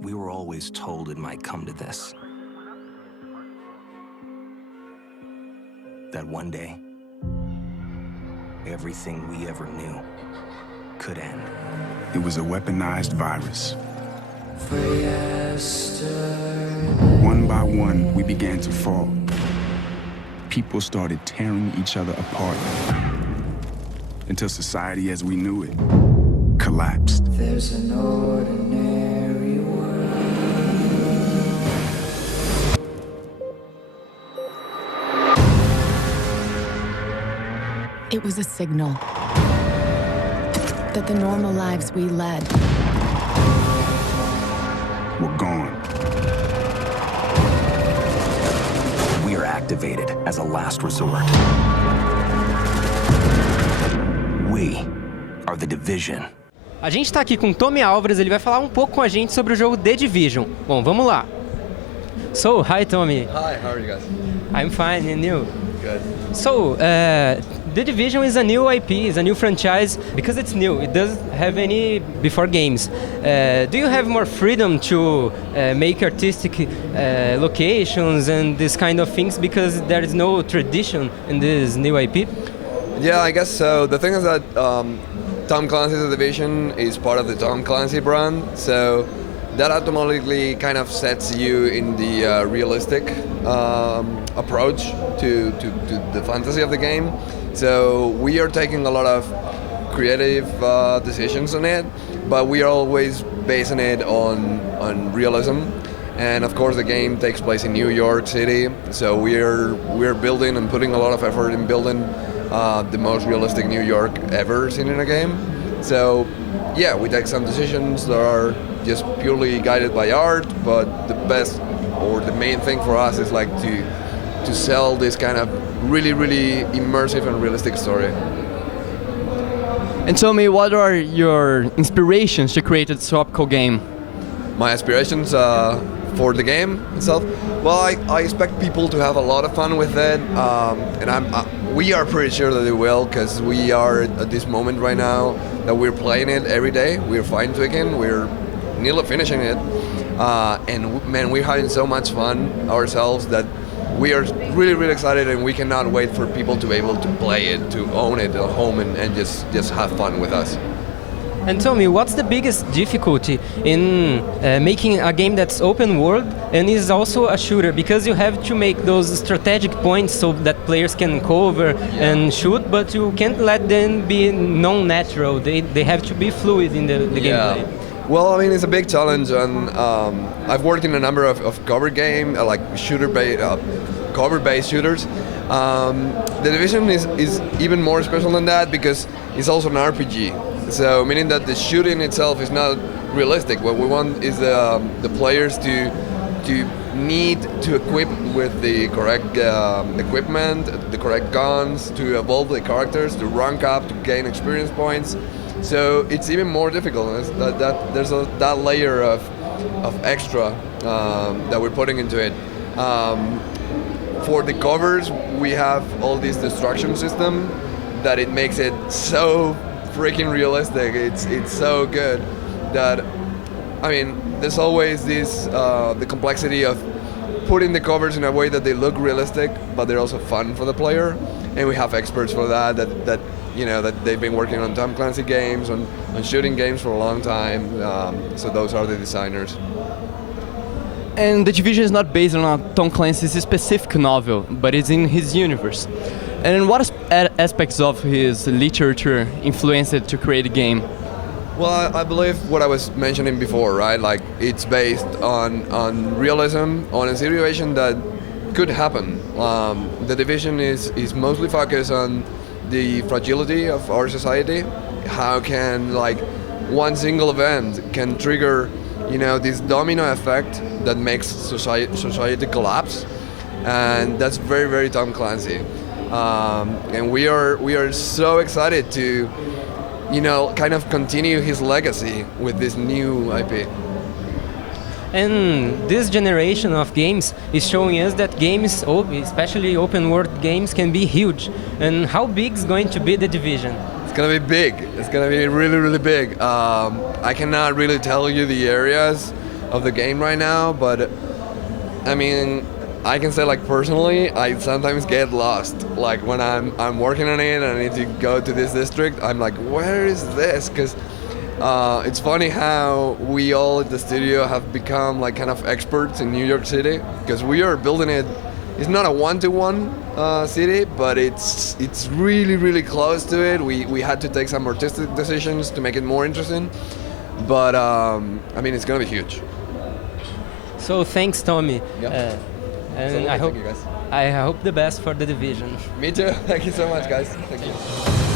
We were always told it might come to this. That one day, everything we ever knew could end. It was a weaponized virus. One by one, we began to fall. People started tearing each other apart until society as we knew it collapsed. There's an ordinary world. It was a signal that the normal lives we led Were gone. We are activated as a last resort. We are the Division. A gente tá aqui com o Tommy Alvarez, ele vai falar um pouco com a gente sobre o jogo The Division. Bom, vamos lá. So, hi Tommy. Hi, how are you guys? I'm fine, and you? Good. So, The Division is a new IP, is a new franchise, because it's new. It doesn't have any before games. Do you have more freedom to make artistic locations and this kind of things, because there is no tradition in this new IP? Yeah, I guess so. The thing is that Tom Clancy's The Division is part of the Tom Clancy brand, so that automatically kind of sets you in the realistic approach to the fantasy of the game. So we are taking a lot of creative decisions on it, but we are always basing it on realism. And of course, the game takes place in New York City, so we're building and putting a lot of effort in building the most realistic New York ever seen in a game. So yeah, we take some decisions that are just purely guided by art, but the best or the main thing for us is like to sell this kind of really immersive and realistic story. And tell me, what are your inspirations to create a tropical game? My aspirations for the game itself? Well, I expect people to have a lot of fun with it, and we are pretty sure that they will, because we are at this moment right now that we're playing it every day. We're fine tweaking, we're nearly finishing it, and man, we're having so much fun ourselves that we are really excited, and we cannot wait for people to be able to play it, to own it at home, and just have fun with us. And tell me, what's the biggest difficulty in making a game that's open world and is also a shooter? Because you have to make those strategic points so that players can cover and shoot, but you can't let them be non-natural. They have to be fluid in the gameplay. Well, I mean, it's a big challenge, and I've worked in a number of cover game, like cover-based shooters. The Division is even more special than that because it's also an RPG. So meaning that the shooting itself is not realistic. What we want is the players to need to equip with the correct equipment, the correct guns, to evolve the characters, to rank up, to gain experience points. So it's even more difficult. There's that layer of extra that we're putting into it. For the covers, we have all this destruction system that it makes it so freaking realistic. It's so good that, I mean, there's always this the complexity of putting the covers in a way that they look realistic, but they're also fun for the player. And we have experts for that you know, that they've been working on Tom Clancy games, on shooting games for a long time. So those are the designers. And The Division is not based on a Tom Clancy's specific novel, but it's in his universe. And what aspects of his literature influenced it to create a game? Well, I believe what I was mentioning before, right? Like, it's based on realism, on a situation that could happen. The Division is mostly focused on the fragility of our society. How can, like, one single event can trigger, you know, this domino effect that makes society collapse, and that's very Tom Clancy. And we are so excited to, you know, kind of continue his legacy with this new IP. And this generation of games is showing us that games, especially open world games, can be huge. And how big is going to be The Division? It's gonna be big. It's gonna be really, really big. I cannot really tell you the areas of the game right now, but I mean, I can say like personally, I sometimes get lost. Like when I'm working on it and I need to go to this district, I'm like, where is this? Because it's funny how we all at the studio have become like kind of experts in New York City, because we are building it. It's not a one-to-one city, but it's really, really close to it. We had to take some artistic decisions to make it more interesting, but I mean, it's gonna be huge. So thanks, Tommy. Yeah. And So, I hope thank you, guys. I hope the best for the division. Me too. Thank you so much, guys. Thank you.